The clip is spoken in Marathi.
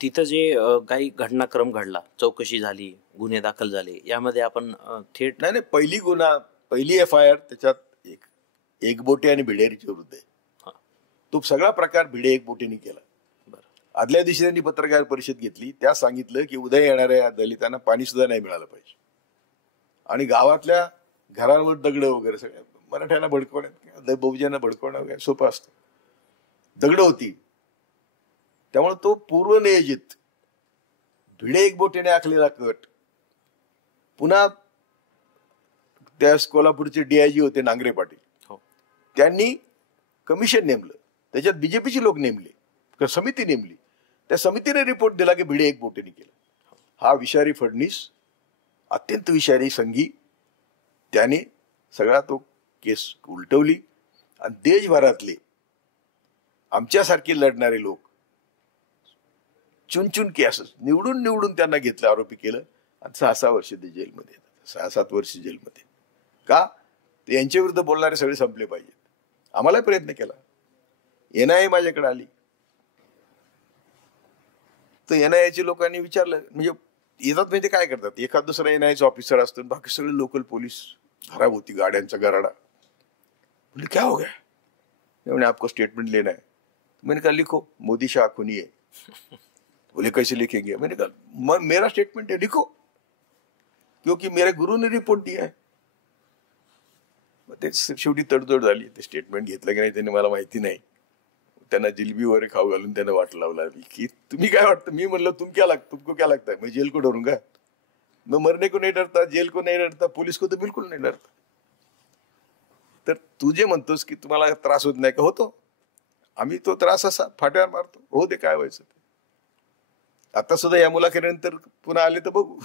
तिथं जे काही घटनाक्रम घडला, चौकशी झाली, गुन्हे दाखल झाले, यामध्ये आपण थेट नाही पहिली FIR त्याच्यात एकबोटे आणि भिडेरीच्या विरुद्ध आहे. तो सगळा प्रकार भिडे एकबोटेने केला. आदल्या दिवशी त्यांनी पत्रकार परिषद घेतली, त्या सांगितलं की उद्या येणाऱ्या दलितांना पाणी सुद्धा नाही मिळालं पाहिजे आणि गावातल्या घरांवर दगड वगैरे सगळ्या मराठ्यांना भडकवण्यात, बहुजनांना भडकवणं वगैरे सोपं असतं. दगड होती, त्यामुळे तो पूर्वनियोजित भिडे एकबोटेने आखलेला कट पुन्हा त्या कोल्हापूरचे DIG होते नांगरे पाटील, त्यांनी कमिशन नेमलं, त्याच्यात BJPचे लोक नेमले, समिती नेमली, त्या समितीने रिपोर्ट दिला की भिडे एकबोटेने केलं. हा विषारी फडणीस, अत्यंत विषारी संघी, त्याने सगळा तो केस उलटवली आणि देशभरातले आमच्यासारखे लढणारे लोक चुनचुन केस निवडून त्यांना घेतलं, आरोपी केलं आणि 6-6 वर्ष ते जेलमध्ये, 6-7 वर्ष जेलमध्ये. का? ते यांच्या विरुद्ध बोलणारे सगळे संपले पाहिजेत. आम्हाला प्रयत्न केला. NIA माझ्याकडे आली, तर NIAच्या लोकांनी विचारलं, म्हणजे येतात म्हणजे काय करतात, एखाद दुसरा NIAचा ऑफिसर असतो, बाकी सगळे लोकल पोलीस खराब होती, गाड्यांचा गराडा. बोले क्या हो गया? मैंने आपको स्टेटमेंट लेना है. मैंने कहा लिखो, मोदी शाह खूनी है. बोले कैसे लिखेंगे? मैंने कहा मेरा स्टेटमेंट है, लिखो, क्योंकि मेरे गुरु ने रिपोर्ट दिया है. ते शेवटी तडजोड झाली. ते स्टेटमेंट घेतलं की नाही त्यांनी मला माहिती नाही. त्यांना जिलबी वगैरे खाऊ घालून त्यांना वाट लावला की तुम्ही काय वाटतं. मी म्हणलं तुमको क्या लगता है, मैं जेल को डरूंगा? मैं मरने को नहीं डरता, जेल को नहीं डरता, पुलिस को तो बिलकुल नहीं डरता. तर तू जे म्हणतोस की तुम्हाला त्रास होत नाही का, होतो. आम्ही तो त्रास असा फाट्यावर मारतो, हो ते काय व्हायचं. आता सुद्धा या मुलाखतीनंतर पुन्हा आले तर बघू.